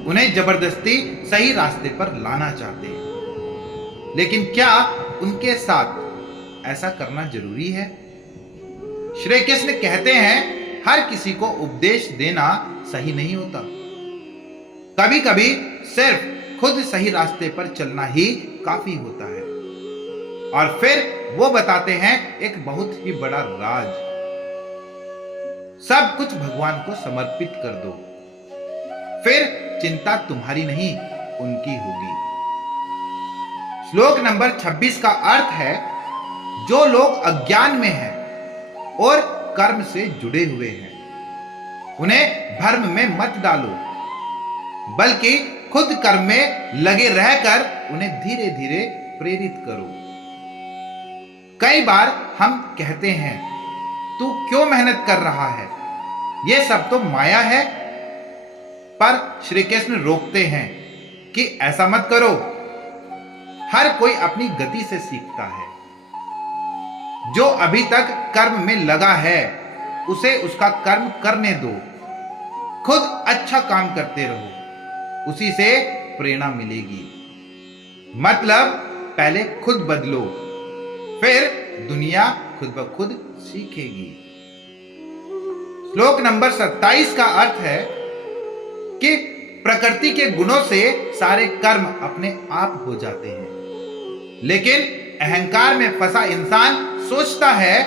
उन्हें जबरदस्ती सही रास्ते पर लाना चाहते हैं। लेकिन क्या उनके साथ ऐसा करना जरूरी है? श्री कृष्ण कहते हैं, हर किसी को उपदेश देना सही नहीं होता। कभी कभी सिर्फ खुद सही रास्ते पर चलना ही काफी होता है। और फिर वो बताते हैं एक बहुत ही बड़ा राज, सब कुछ भगवान को समर्पित कर दो, फिर चिंता तुम्हारी नहीं उनकी होगी। श्लोक नंबर 26 का अर्थ है, जो लोग अज्ञान में हैं और कर्म से जुड़े हुए हैं, उन्हें भ्रम में मत डालो, बल्कि खुद कर्म में लगे रहकर उन्हें धीरे धीरे प्रेरित करो। कई बार हम कहते हैं, तू क्यों मेहनत कर रहा है, ये सब तो माया है। पर श्री कृष्ण रोकते हैं कि ऐसा मत करो। हर कोई अपनी गति से सीखता है। जो अभी तक कर्म में लगा है, उसे उसका कर्म करने दो। खुद अच्छा काम करते रहो, उसी से प्रेरणा मिलेगी। मतलब पहले खुद बदलो, फिर दुनिया खुद ब खुद सीखेगी। श्लोक नंबर 27 का अर्थ है कि प्रकृति के गुणों से सारे कर्म अपने आप हो जाते हैं, लेकिन अहंकार में फंसा इंसान सोचता है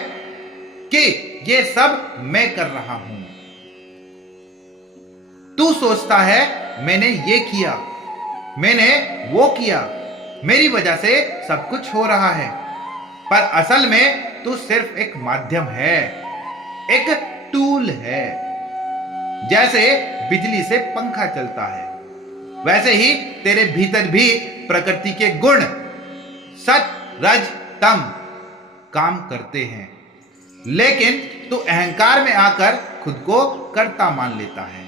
कि ये सब मैं कर रहा हूं। तू सोचता है, मैंने ये किया, मैंने वो किया, मेरी वजह से सब कुछ हो रहा है। पर असल में तू सिर्फ एक माध्यम है, एक टूल है। जैसे बिजली से पंखा चलता है, वैसे ही तेरे भीतर भी प्रकृति के गुण सत रज तम काम करते हैं, लेकिन तू अहंकार में आकर खुद को कर्ता मान लेता है।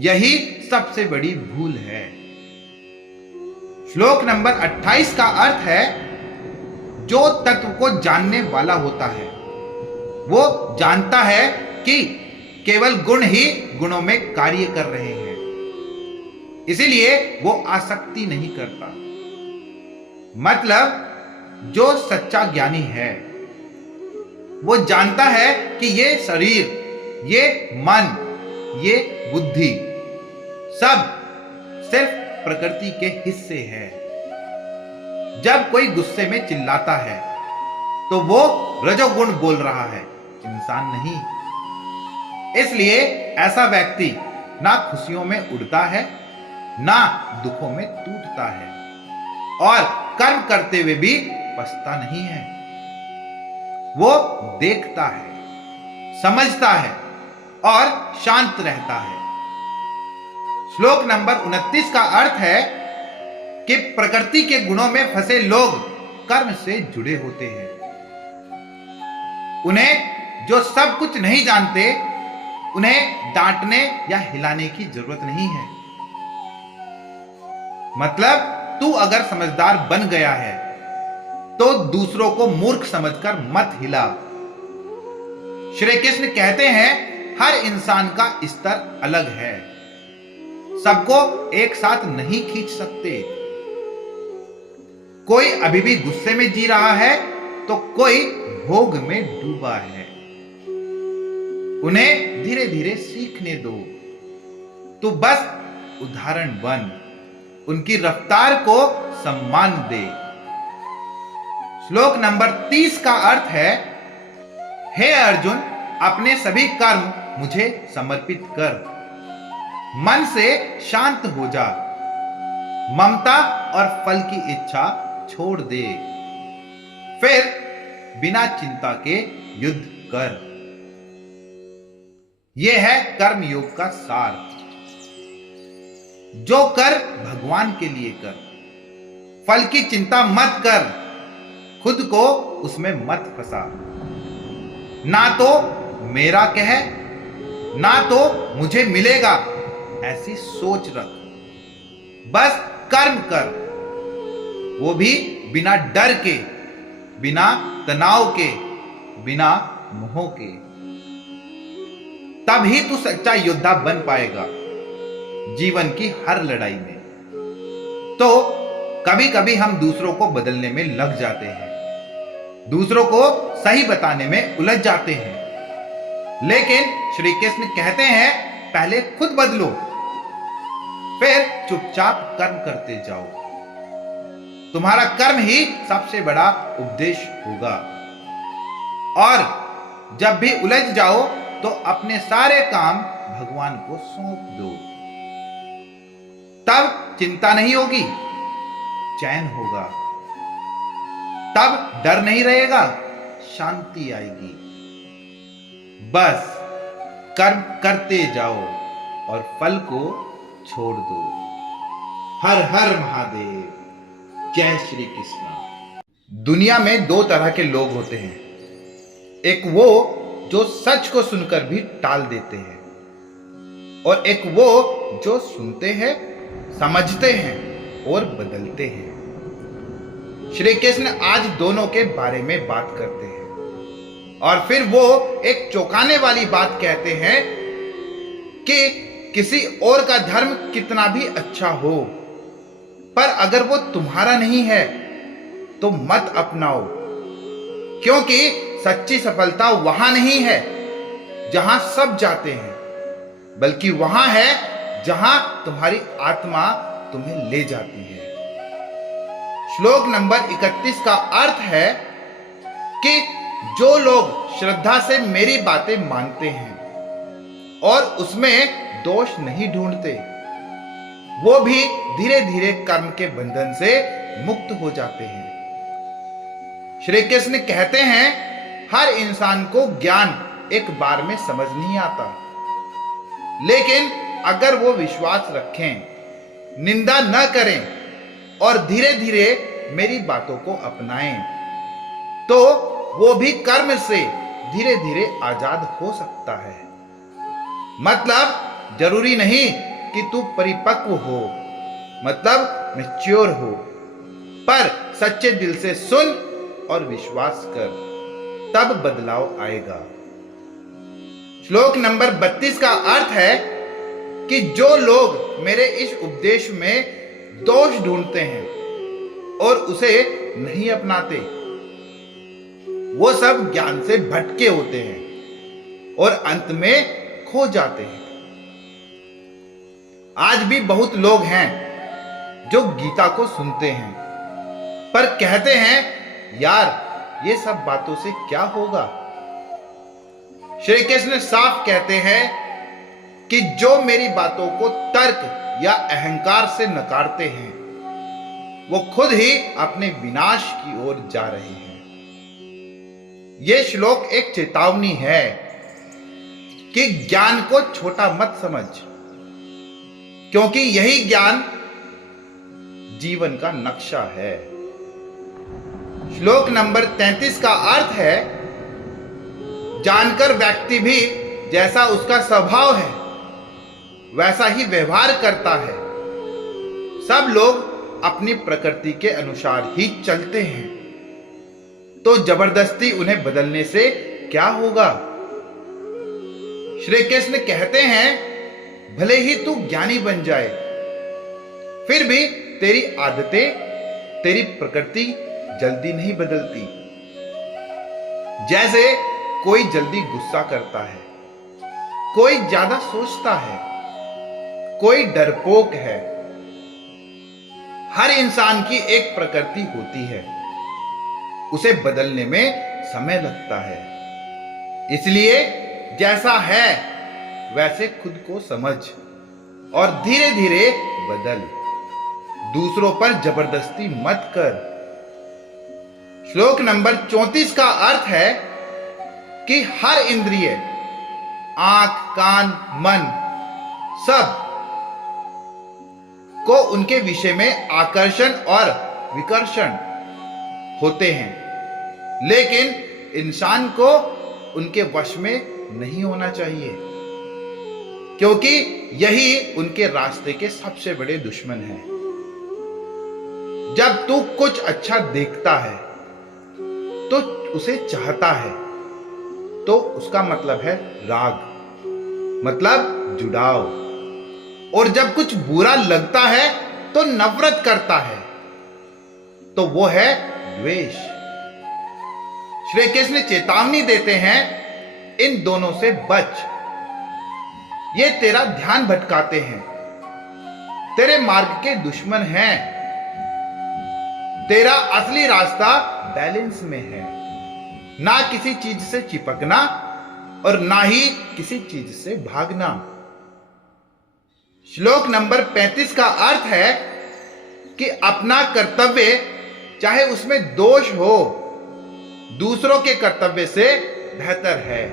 यही सबसे बड़ी भूल है। श्लोक नंबर 28 का अर्थ है, जो तत्व को जानने वाला होता है, वो जानता है कि केवल गुण ही गुणों में कार्य कर रहे हैं, इसीलिए वो आसक्ति नहीं करता। मतलब जो सच्चा ज्ञानी है, वो जानता है कि ये शरीर ये मन, ये बुद्धि सब सिर्फ प्रकृति के हिस्से हैं। जब कोई गुस्से में चिल्लाता है तो वो रजोगुण बोल रहा है, इंसान नहीं। इसलिए ऐसा व्यक्ति ना खुशियों में उड़ता है, ना दुखों में टूटता है, और कर्म करते हुए भी पछता नहीं है। वो देखता है, समझता है और शांत रहता है। श्लोक नंबर 29 का अर्थ है कि प्रकृति के गुणों में फंसे लोग कर्म से जुड़े होते हैं। उन्हें जो सब कुछ नहीं जानते, उन्हें डांटने या हिलाने की जरूरत नहीं है। मतलब तू अगर समझदार बन गया है तो दूसरों को मूर्ख समझकर मत हिला। श्री कृष्ण कहते हैं हर इंसान का स्तर अलग है, सबको एक साथ नहीं खींच सकते। कोई अभी भी गुस्से में जी रहा है तो कोई भोग में डूबा है। उन्हें धीरे धीरे सीखने दो। तू बस उदाहरण बन, उनकी रफ्तार को सम्मान दे। श्लोक नंबर 30 का अर्थ है, हे अर्जुन, अपने सभी कर्म मुझे समर्पित कर, मन से शांत हो जा, ममता और फल की इच्छा छोड़ दे, फिर बिना चिंता के युद्ध कर। यह है कर्म योग का सार। जो कर भगवान के लिए कर, फल की चिंता मत कर, खुद को उसमें मत फंसा। ना तो मेरा कह, ना तो मुझे मिलेगा, ऐसी सोच रख। बस कर्म कर, वो भी बिना डर के, बिना तनाव के, बिना मोह के। तभी तू सच्चा योद्धा बन पाएगा जीवन की हर लड़ाई में। तो कभी कभी हम दूसरों को बदलने में लग जाते हैं, दूसरों को सही बताने में उलझ जाते हैं, लेकिन श्री कृष्ण कहते हैं पहले खुद बदलो, फिर चुपचाप कर्म करते जाओ। तुम्हारा कर्म ही सबसे बड़ा उपदेश होगा। और जब भी उलझ जाओ तो अपने सारे काम भगवान को सौंप दो। तब चिंता नहीं होगी, चैन होगा। तब डर नहीं रहेगा, शांति आएगी। बस कर्म करते जाओ और फल को छोड़ दो। हर हर महादेव, जय श्री कृष्ण। दुनिया में दो तरह के लोग होते हैं। एक वो जो सच को सुनकर भी टाल देते हैं, और एक वो जो सुनते हैं, समझते हैं और बदलते हैं। श्री कृष्ण आज दोनों के बारे में बात करते हैं, और फिर वो एक चौंकाने वाली बात कहते हैं कि किसी और का धर्म कितना भी अच्छा हो, पर अगर वो तुम्हारा नहीं है तो मत अपनाओ, क्योंकि सच्ची सफलता वहां नहीं है जहां सब जाते हैं, बल्कि वहां है जहां तुम्हारी आत्मा तुम्हें ले जाती है। श्लोक नंबर 31 का अर्थ है कि जो लोग श्रद्धा से मेरी बातें मानते हैं और उसमें दोष नहीं ढूंढते, वो भी धीरे धीरे कर्म के बंधन से मुक्त हो जाते हैं। श्री कृष्ण कहते हैं हर इंसान को ज्ञान एक बार में समझ नहीं आता, लेकिन अगर वो विश्वास रखें, निंदा न करें और धीरे धीरे मेरी बातों को अपनाएं, तो वो भी कर्म से धीरे धीरे आजाद हो सकता है। मतलब जरूरी नहीं कि तू परिपक्व हो, मतलब मैच्योर हो, पर सच्चे दिल से सुन और विश्वास कर, तब बदलाव आएगा। श्लोक नंबर 32 का अर्थ है कि जो लोग मेरे इस उपदेश में दोष ढूंढते हैं और उसे नहीं अपनाते, वो सब ज्ञान से भटके होते हैं और अंत में खो जाते हैं। आज भी बहुत लोग हैं जो गीता को सुनते हैं पर कहते हैं यार ये सब बातों से क्या होगा। श्री कृष्ण साफ कहते हैं कि जो मेरी बातों को तर्क या अहंकार से नकारते हैं वो खुद ही अपने विनाश की ओर जा रहे हैं। यह श्लोक एक चेतावनी है कि ज्ञान को छोटा मत समझ, क्योंकि यही ज्ञान जीवन का नक्शा है। श्लोक नंबर 33 का अर्थ है, जानकर व्यक्ति भी जैसा उसका स्वभाव है वैसा ही व्यवहार करता है। सब लोग अपनी प्रकृति के अनुसार ही चलते हैं, तो जबरदस्ती उन्हें बदलने से क्या होगा। श्री कृष्ण कहते हैं भले ही तू ज्ञानी बन जाए फिर भी तेरी आदतें, तेरी प्रकृति जल्दी नहीं बदलती। जैसे कोई जल्दी गुस्सा करता है, कोई ज्यादा सोचता है, कोई डरपोक है। हर इंसान की एक प्रकृति होती है, उसे बदलने में समय लगता है। इसलिए जैसा है वैसे खुद को समझ और धीरे धीरे बदल। दूसरों पर जबरदस्ती मत कर। श्लोक नंबर 34 का अर्थ है कि हर इंद्रिय, आंख, कान, मन सब को उनके विषय में आकर्षण और विकर्षण होते हैं, लेकिन इंसान को उनके वश में नहीं होना चाहिए, क्योंकि यही उनके रास्ते के सबसे बड़े दुश्मन हैं। जब तू कुछ अच्छा देखता है तो उसे चाहता है, तो उसका मतलब है राग, मतलब जुड़ाव। और जब कुछ बुरा लगता है तो नफरत करता है, तो वो है द्वेष। श्री कृष्ण चेतावनी देते हैं इन दोनों से बच। ये तेरा ध्यान भटकाते हैं, तेरे मार्ग के दुश्मन हैं। तेरा असली रास्ता बैलेंस में है, ना किसी चीज से चिपकना और ना ही किसी चीज से भागना। श्लोक नंबर 35 का अर्थ है कि अपना कर्तव्य चाहे उसमें दोष हो, दूसरों के कर्तव्य से बेहतर है,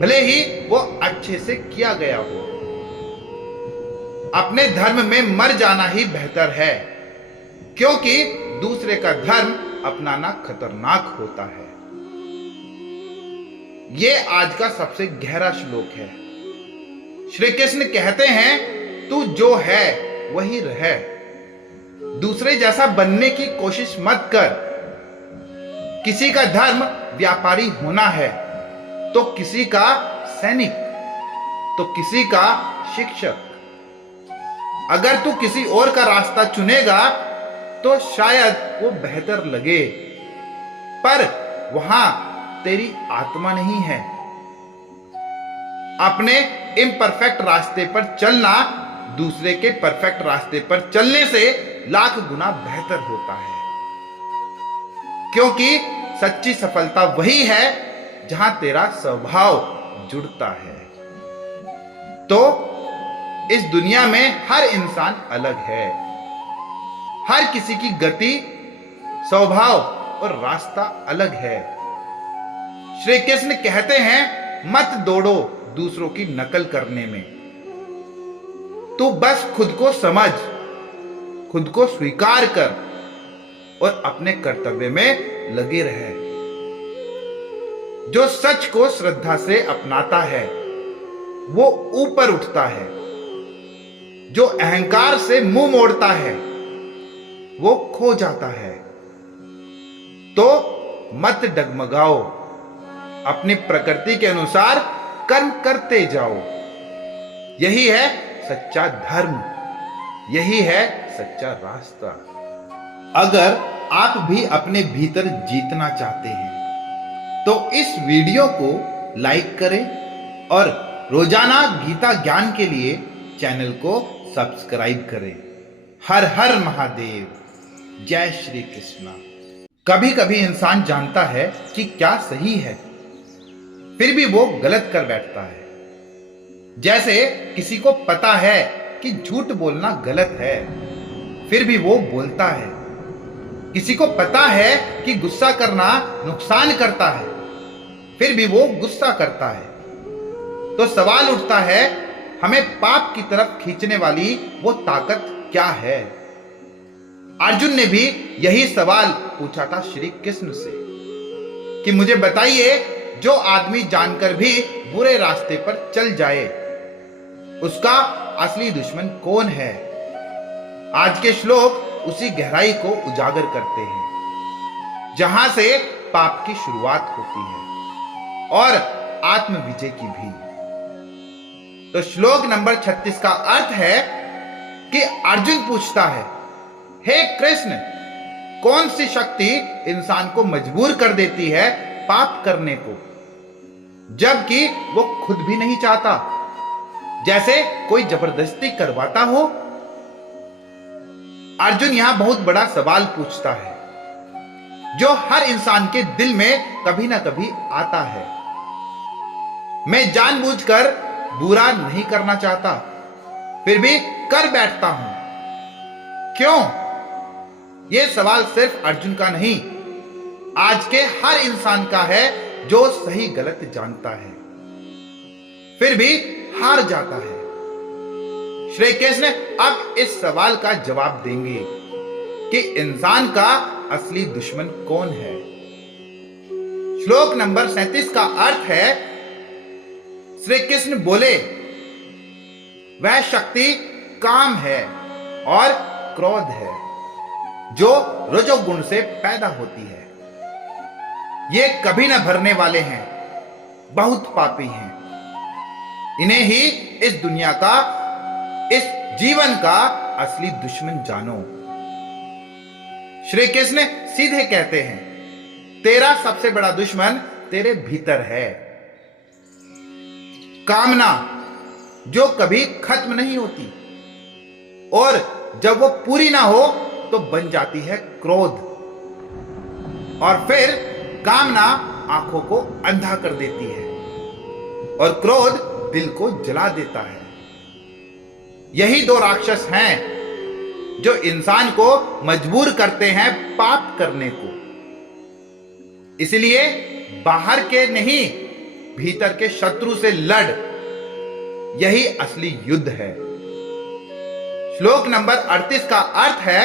भले ही वो अच्छे से किया गया हो। अपने धर्म में मर जाना ही बेहतर है, क्योंकि दूसरे का धर्म अपनाना खतरनाक होता है। यह आज का सबसे गहरा श्लोक है। श्री कृष्ण कहते हैं तू जो है वही रहे, दूसरे जैसा बनने की कोशिश मत कर। किसी का धर्म व्यापारी होना है तो किसी का सैनिक, तो किसी का शिक्षक। अगर तू किसी और का रास्ता चुनेगा तो शायद वो बेहतर लगे, पर वहां तेरी आत्मा नहीं है। अपने इम्परफेक्ट रास्ते पर चलना दूसरे के परफेक्ट रास्ते पर चलने से लाख गुना बेहतर होता है, क्योंकि सच्ची सफलता वही है जहां तेरा स्वभाव जुड़ता है। तो इस दुनिया में हर इंसान अलग है, हर किसी की गति, स्वभाव और रास्ता अलग है। श्री कृष्ण कहते हैं मत दौड़ो दूसरों की नकल करने में, तू बस खुद को समझ, खुद को स्वीकार कर और अपने कर्तव्य में लगे रहे। जो सच को श्रद्धा से अपनाता है वो ऊपर उठता है, जो अहंकार से मुंह मोड़ता है वो खो जाता है। तो मत डगमगाओ, अपनी प्रकृति के अनुसार कर्म करते जाओ। यही है सच्चा धर्म, यही है सच्चा रास्ता। अगर आप भी अपने भीतर जीतना चाहते हैं तो इस वीडियो को लाइक करें और रोजाना गीता ज्ञान के लिए चैनल को सब्सक्राइब करें। हर हर महादेव, जय श्री कृष्णा। कभी कभी इंसान जानता है कि क्या सही है, फिर भी वो गलत कर बैठता है। जैसे किसी को पता है कि झूठ बोलना गलत है, फिर भी वो बोलता है। किसी को पता है कि गुस्सा करना नुकसान करता है, फिर भी वो गुस्सा करता है। तो सवाल उठता है, हमें पाप की तरफ खींचने वाली वो ताकत क्या है? अर्जुन ने भी यही सवाल पूछा था श्री कृष्ण से कि मुझे बताइए, जो आदमी जानकर भी बुरे रास्ते पर चल जाए, उसका असली दुश्मन कौन है? आज के श्लोक उसी गहराई को उजागर करते हैं, जहां से पाप की शुरुआत होती है और आत्म विजय की भी। तो श्लोक नंबर 36 का अर्थ है कि अर्जुन पूछता है, हे कृष्ण, कौन सी शक्ति इंसान को मजबूर कर देती है पाप करने को, जबकि वो खुद भी नहीं चाहता, जैसे कोई जबरदस्ती करवाता हो? अर्जुन यहां बहुत बड़ा सवाल पूछता है, जो हर इंसान के दिल में कभी ना कभी आता है। मैं जानबूझकर बुरा नहीं करना चाहता, फिर भी कर बैठता हूं। क्यों? यह सवाल सिर्फ अर्जुन का नहीं, आज के हर इंसान का है जो सही गलत जानता है, फिर भी हार जाता है। श्री कृष्ण अब इस सवाल का जवाब देंगे कि इंसान का असली दुश्मन कौन है। श्लोक नंबर 37 का अर्थ है, श्री कृष्ण बोले, वह शक्ति काम है और क्रोध है, जो रजोगुण से पैदा होती है। ये कभी न भरने वाले हैं, बहुत पापी हैं। इन्हें ही इस दुनिया का, इस जीवन का असली दुश्मन जानो। श्री कृष्ण सीधे कहते हैं, तेरा सबसे बड़ा दुश्मन तेरे भीतर है। कामना जो कभी खत्म नहीं होती, और जब वो पूरी ना हो तो बन जाती है क्रोध, और फिर कामना आंखों को अंधा कर देती है और क्रोध दिल को जला देता है। यही दो राक्षस हैं जो इंसान को मजबूर करते हैं पाप करने को। इसलिए बाहर के नहीं, भीतर के शत्रु से लड़, यही असली युद्ध है। श्लोक नंबर 38 का अर्थ है,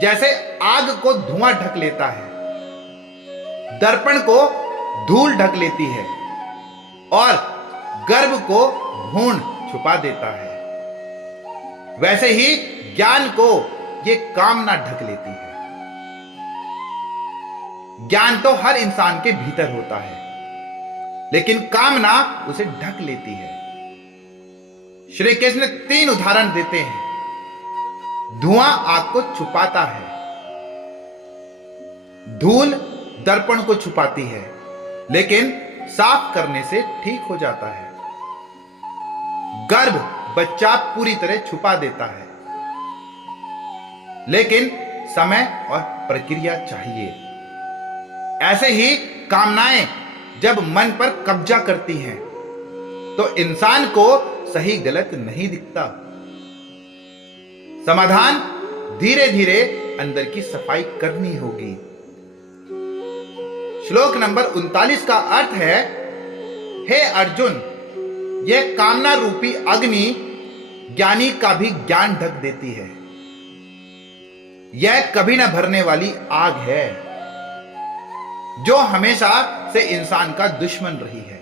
जैसे आग को धुआं ढक लेता है, दर्पण को धूल ढक लेती है और गर्भ को भूण छुपा देता है, वैसे ही ज्ञान को ये कामना ढक लेती है। ज्ञान तो हर इंसान के भीतर होता है, लेकिन कामना उसे ढक लेती है। श्री कृष्ण 3 उदाहरण देते हैं। धुआं आग को छुपाता है, धूल दर्पण को छुपाती है, लेकिन साफ करने से ठीक हो जाता है। गर्भ बच्चा पूरी तरह छुपा देता है, लेकिन समय और प्रक्रिया चाहिए। ऐसे ही कामनाएं जब मन पर कब्जा करती हैं, तो इंसान को सही गलत नहीं दिखता। समाधान धीरे धीरे अंदर की सफाई करनी होगी। श्लोक नंबर 39 का अर्थ है, हे अर्जुन, यह कामना रूपी अग्नि ज्ञानी का भी ज्ञान ढक देती है। यह कभी न भरने वाली आग है, जो हमेशा से इंसान का दुश्मन रही है।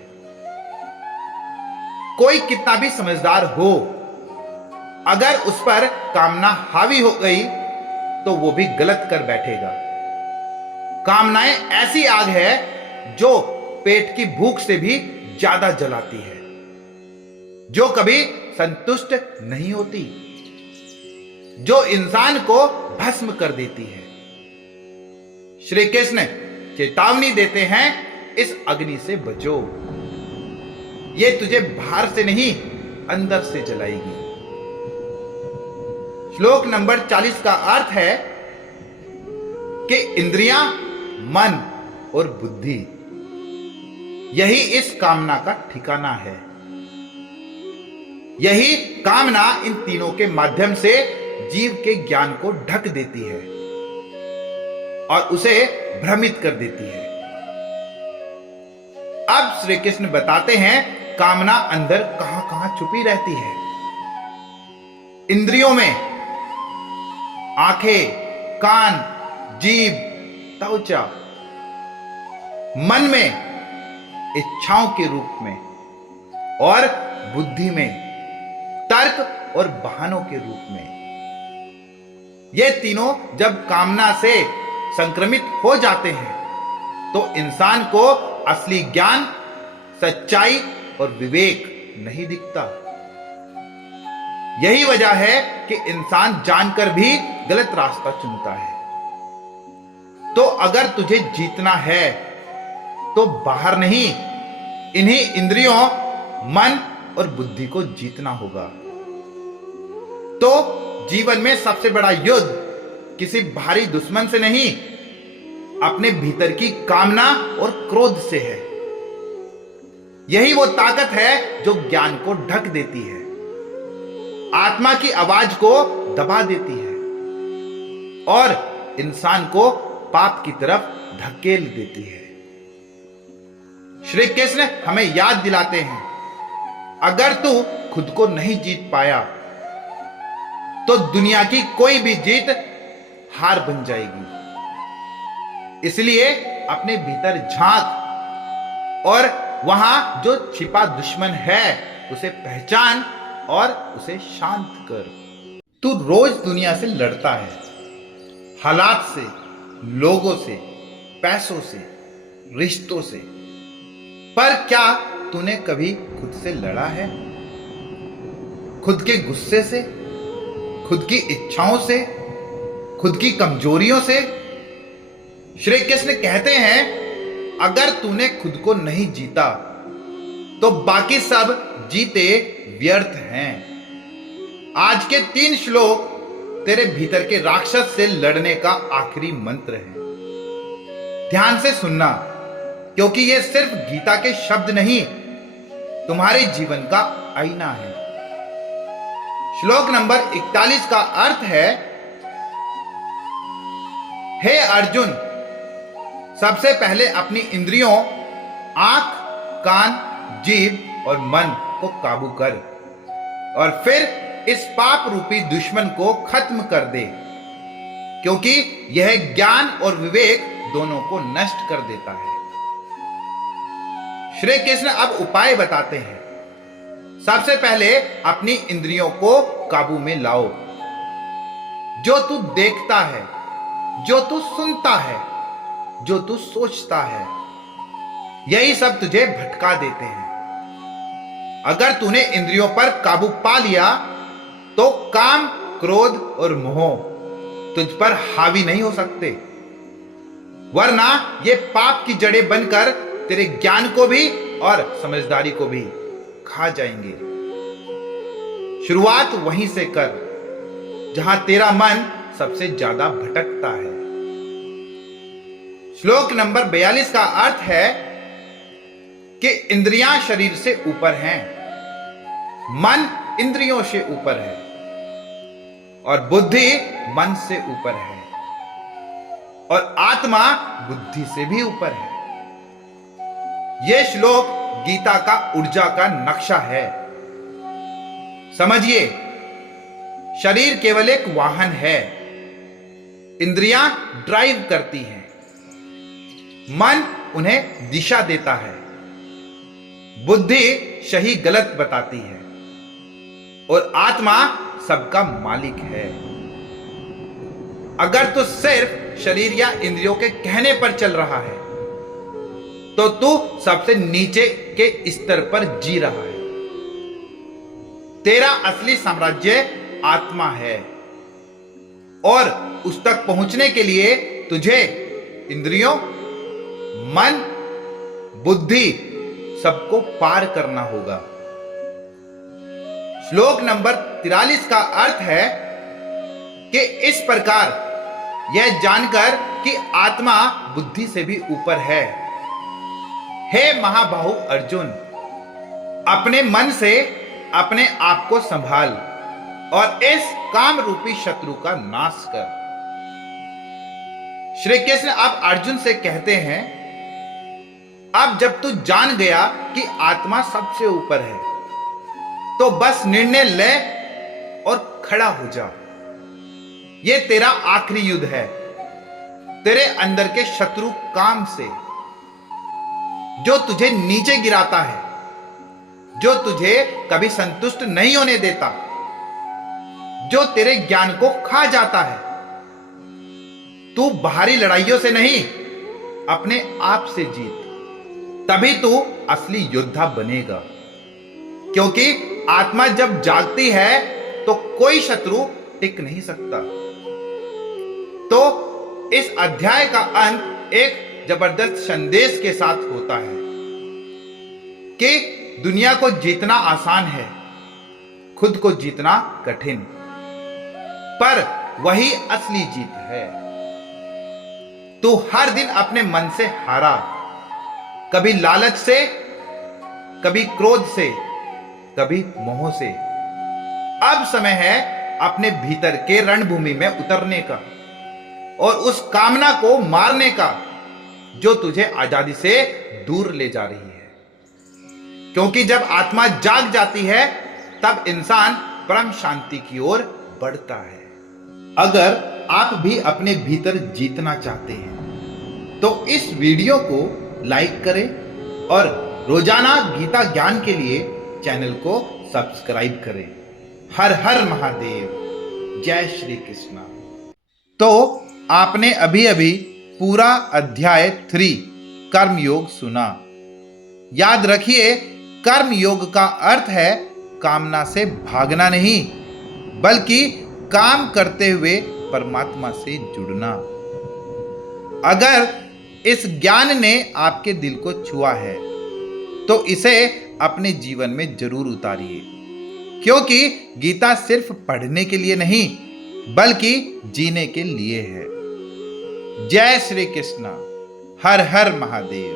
कोई कितना भी समझदार हो, अगर उस पर कामना हावी हो गई तो वो भी गलत कर बैठेगा। कामनाएं ऐसी आग है जो पेट की भूख से भी ज्यादा जलाती है, जो कभी संतुष्ट नहीं होती, जो इंसान को भस्म कर देती है। श्री कृष्ण चेतावनी देते हैं, इस अग्नि से बचो। ये तुझे बाहर से नहीं अंदर से जलाएगी। श्लोक नंबर 40 का अर्थ है कि इंद्रियां, मन और बुद्धि, यही इस कामना का ठिकाना है। यही कामना इन तीनों के माध्यम से जीव के ज्ञान को ढक देती है और उसे भ्रमित कर देती है। अब श्री कृष्ण बताते हैं कामना अंदर कहां कहां छुपी रहती है। इंद्रियों में, आंखें, कान, जीभ, त्वचा, मन में इच्छाओं के रूप में और बुद्धि में तर्क और बहानों के रूप में। ये तीनों जब कामना से संक्रमित हो जाते हैं तो इंसान को असली ज्ञान, सच्चाई और विवेक नहीं दिखता। यही वजह है कि इंसान जानकर भी गलत रास्ता चुनता है। तो अगर तुझे जीतना है तो बाहर नहीं, इन्हीं इंद्रियों, मन और बुद्धि को जीतना होगा। तो जीवन में सबसे बड़ा युद्ध किसी बाहरी दुश्मन से नहीं, अपने भीतर की कामना और क्रोध से है। यही वो ताकत है जो ज्ञान को ढक देती है, आत्मा की आवाज को दबा देती है और इंसान को पाप की तरफ धकेल देती है। श्री कृष्ण हमें याद दिलाते हैं, अगर तू खुद को नहीं जीत पाया तो दुनिया की कोई भी जीत हार बन जाएगी। इसलिए अपने भीतर झांक और वहां जो छिपा दुश्मन है उसे पहचान और उसे शांत कर। तू रोज दुनिया से लड़ता है, हालात से, लोगों से, पैसों से, रिश्तों से, पर क्या तूने कभी खुद से लड़ा है? खुद के गुस्से से, खुद की इच्छाओं से, खुद की कमजोरियों से? श्री कृष्ण कहते हैं, अगर तूने खुद को नहीं जीता तो बाकी सब जीते व्यर्थ हैं। आज के 3 श्लोक तेरे भीतर के राक्षस से लड़ने का आखिरी मंत्र है। ध्यान से सुनना, क्योंकि ये सिर्फ गीता के शब्द नहीं, तुम्हारे जीवन का आईना है। श्लोक नंबर 41 का अर्थ है, हे अर्जुन, सबसे पहले अपनी इंद्रियों, आंख, कान, जीभ और मन को काबू कर और फिर इस पाप रूपी दुश्मन को खत्म कर दे, क्योंकि यह ज्ञान और विवेक दोनों को नष्ट कर देता है। श्री कृष्ण अब उपाय बताते हैं। सबसे पहले अपनी इंद्रियों को काबू में लाओ। जो तू देखता है, जो तू सुनता है, जो तू सोचता है, यही सब तुझे भटका देते हैं। अगर तूने इंद्रियों पर काबू पा लिया तो काम, क्रोध और मोह तुझ पर हावी नहीं हो सकते, वरना ये पाप की जड़ें बनकर तेरे ज्ञान को भी और समझदारी को भी खा जाएंगे। शुरुआत वहीं से कर जहां तेरा मन सबसे ज्यादा भटकता है। श्लोक नंबर 42 का अर्थ है कि इंद्रियां शरीर से ऊपर हैं, मन इंद्रियों से ऊपर है और बुद्धि मन से ऊपर है और आत्मा बुद्धि से भी ऊपर है। यह श्लोक गीता का ऊर्जा का नक्शा है। समझिए, शरीर केवल एक वाहन है, इंद्रियां ड्राइव करती हैं, मन उन्हें दिशा देता है, बुद्धि सही गलत बताती है और आत्मा सबका मालिक है। अगर तू सिर्फ शरीर या इंद्रियों के कहने पर चल रहा है तो तू सबसे नीचे के स्तर पर जी रहा है। तेरा असली साम्राज्य आत्मा है और उस तक पहुंचने के लिए तुझे इंद्रियों, मन, बुद्धि, सबको पार करना होगा। श्लोक नंबर 43 का अर्थ है कि इस प्रकार यह जानकर कि आत्मा बुद्धि से भी ऊपर है। हे महाबाहु अर्जुन, अपने मन से अपने आप को संभाल और इस काम रूपी शत्रु का नाश कर। श्री कृष्ण अब अर्जुन से कहते हैं, अब जब तू जान गया कि आत्मा सबसे ऊपर है, तो बस निर्णय ले और खड़ा हो जा। ये तेरा आखिरी युद्ध है तेरे अंदर के शत्रु काम से, जो तुझे नीचे गिराता है, जो तुझे कभी संतुष्ट नहीं होने देता, जो तेरे ज्ञान को खा जाता है। तू बाहरी लड़ाइयों से नहीं, अपने आप से जीत, तभी तू असली योद्धा बनेगा। क्योंकि आत्मा जब जागती है तो कोई शत्रु टिक नहीं सकता। तो इस अध्याय का अंत एक जबरदस्त संदेश के साथ होता है कि दुनिया को जीतना आसान है, खुद को जीतना कठिन, पर वही असली जीत है। तू हर दिन अपने मन से हारा, कभी लालच से, कभी क्रोध से, कभी मोह से। अब समय है अपने भीतर के रणभूमि में उतरने का और उस कामना को मारने का जो तुझे आजादी से दूर ले जा रही है। क्योंकि जब आत्मा जाग जाती है तब इंसान परम शांति की ओर बढ़ता है। अगर आप भी अपने भीतर जीतना चाहते हैं तो इस वीडियो को लाइक करें और रोजाना गीता ज्ञान के लिए चैनल को सब्सक्राइब करें। हर हर महादेव, जय श्री कृष्ण। तो आपने अभी अभी पूरा अध्याय 3 कर्मयोग सुना। याद रखिए, कर्मयोग का अर्थ है कामना से भागना नहीं, बल्कि काम करते हुए परमात्मा से जुड़ना। अगर इस ज्ञान ने आपके दिल को छुआ है तो इसे अपने जीवन में जरूर उतारिए, क्योंकि गीता सिर्फ पढ़ने के लिए नहीं बल्कि जीने के लिए है। जय श्री कृष्ण। हर हर महादेव।